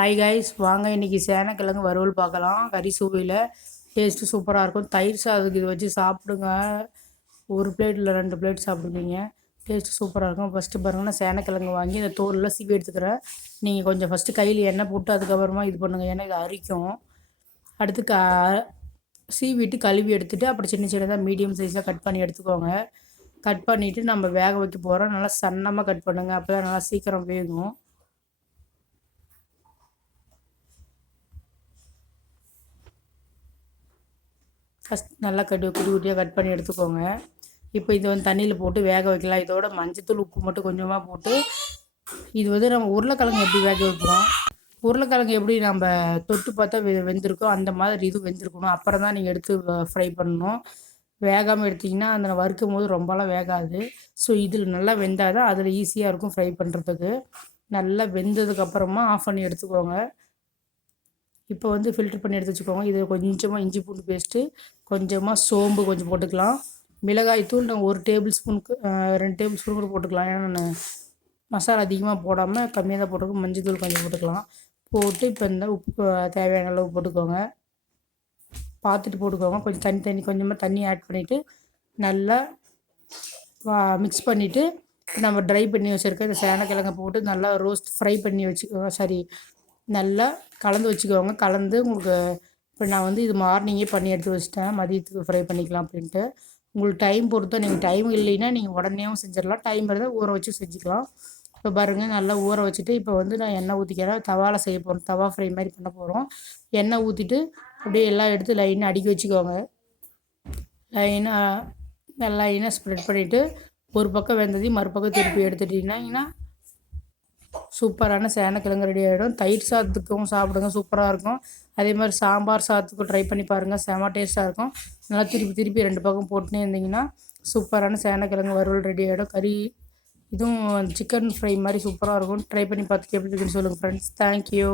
Hi guys வாங்க இன்றைக்கி சேனக்கிழங்கு வறுவல் பார்க்கலாம். கறி சுவையில் டேஸ்ட்டு சூப்பராக இருக்கும். தயிர் சாதத்துக்கு இது வச்சு சாப்பிடுங்க. ஒரு பிளேட் இல்லை ரெண்டு பிளேட் சாப்பிடுவீங்க. டேஸ்ட்டு சூப்பராக இருக்கும். ஃபஸ்ட்டு பாருங்கன்னா சேனக்கிழங்கு வாங்கி இந்த தோலில் சீவி எடுத்துக்கிறேன். நீங்கள் கொஞ்சம் ஃபஸ்ட்டு கையில் எண்ணெய் போட்டு அதுக்கப்புறமா இது பண்ணுங்கள் ஏன்னா இது அரிக்கும். அடுத்து க சீவிட்டு கழுவி எடுத்துகிட்டு அப்புறம் சின்ன சின்னதாக மீடியம் சைஸில் கட் பண்ணி எடுத்துக்கோங்க. கட் பண்ணிவிட்டு நம்ம வேக வைக்க போகிறோம் நல்லா சன்னமாக கட் பண்ணுங்கள் அப்போ தான் நல்லா சீக்கிரம் வேகும். ஃபஸ்ட் நல்லா கட்டி குட்டி குட்டியாக கட் பண்ணி எடுத்துக்கோங்க. இப்போ இது வந்து தண்ணியில் போட்டு வேக வைக்கலாம். இதோட மஞ்சத்தூள் உப்பு மட்டும் கொஞ்சமாக போட்டு இது வந்து நம்ம உருளைக்கிழங்கு எப்படி வேக வைப்போம்? உருளைக்கிழங்கு எப்படி நம்ம தொட்டு பார்த்தா வெ வெந்திருக்கோ அந்த மாதிரி இது வெந்திருக்கணும். அப்புறம் தான் நீங்கள் எடுத்து ஃப்ரை பண்ணணும். வேகாமல் எடுத்திங்கன்னா அந்த வறுக்கும் போது ரொம்பலாம் வேகாது. ஸோ இதில் நல்லா வெந்தால் தான் அதில் ஈஸியாக இருக்கும் ஃப்ரை பண்ணுறதுக்கு நல்லா வெந்ததுக்கப்புறமா ஆஃப் பண்ணி எடுத்துக்கோங்க. இப்போ வந்து ஃபில்டர் பண்ணி எடுத்து வச்சுக்கோங்க. இது கொஞ்சமாக இஞ்சி பூண்டு பேஸ்ட்டு கொஞ்சமாக சோம்பு கொஞ்சம் போட்டுக்கலாம். மிளகாய் தூள் நான் ஒரு டேபிள் ஸ்பூனுக்கு ரெண்டு டேபிள் ஸ்பூன் கூட போட்டுக்கலாம். ஏன்னா நான் மசாலா அதிகமாக போடாமல் கம்மியாக தான் போட்டுருக்கோம் மஞ்சள் தூள் கொஞ்சம் போட்டுக்கலாம். போட்டு இப்போ இந்த உப்பு தேவையான அளவு போட்டுக்கோங்க. பார்த்துட்டு போட்டுக்கோங்க. கொஞ்சம் தண்ணி தண்ணி கொஞ்சமாக தண்ணி ஆட் பண்ணிவிட்டு நல்லா மிக்ஸ் பண்ணிவிட்டு நம்ம ட்ரை பண்ணி வச்சுருக்க இந்த சேனக்கிழங்க போட்டு நல்லா ரோஸ்ட் ஃப்ரை பண்ணி வச்சுக்கோங்க. சாரி நல்லா கலந்து வச்சுக்கோங்க. கலந்து உங்களுக்கு இப்போ நான் வந்து இது மார்னிங்கே பண்ணி எடுத்து வச்சிட்டேன். மதியத்துக்கு ஃப்ரை பண்ணிக்கலாம் அப்படின்ட்டு. உங்களுக்கு டைம் பொறுத்தோ நீங்கள் டைம் இல்லைன்னா நீங்கள் உடனேவும் செஞ்சிடலாம். டைம் இருந்தால் ஊற வச்சு செஞ்சுக்கலாம். இப்போ பாருங்கள் நல்லா ஊற வச்சுட்டு இப்போ வந்து நான் எண்ணெய் ஊற்றிக்கிறேன் தவாவில் செய்ய போகிறோம் தவா ஃப்ரை மாதிரி பண்ண போகிறோம் எண்ணெய் ஊற்றிட்டு அப்படியே எல்லாம் எடுத்து லைனாக அடுக்கி வச்சுக்கோங்க. லைனாக லைனாக ஸ்ப்ரெட் பண்ணிவிட்டு ஒரு பக்கம் வெந்ததையும் மறுபக்கம் திருப்பி எடுத்துட்டிங்கன்னா சூப்பரான சேனக்கிழங்கு ரெடி ஆகிடும் தயிர் சாதத்துக்கும் சாப்பிடுங்க சூப்பராக இருக்கும். அதே மாதிரி சாம்பார் சாதத்துக்கும் ட்ரை பண்ணி பாருங்கள் செம டேஸ்ட்டாக இருக்கும். நல்லா திருப்பி திருப்பி ரெண்டு பக்கம் போட்டுனே இருந்தீங்கன்னா சூப்பரான சேனக்கிழங்கு வறுவல் ரெடி ஆகிடும் கறி இதுவும் சிக்கன் ஃப்ரை மாதிரி சூப்பராக இருக்கும். ட்ரை பண்ணி பார்த்துட்டு எப்படி இருக்குன்னு சொல்லுங்கள் ஃப்ரெண்ட்ஸ் தேங்க்யூ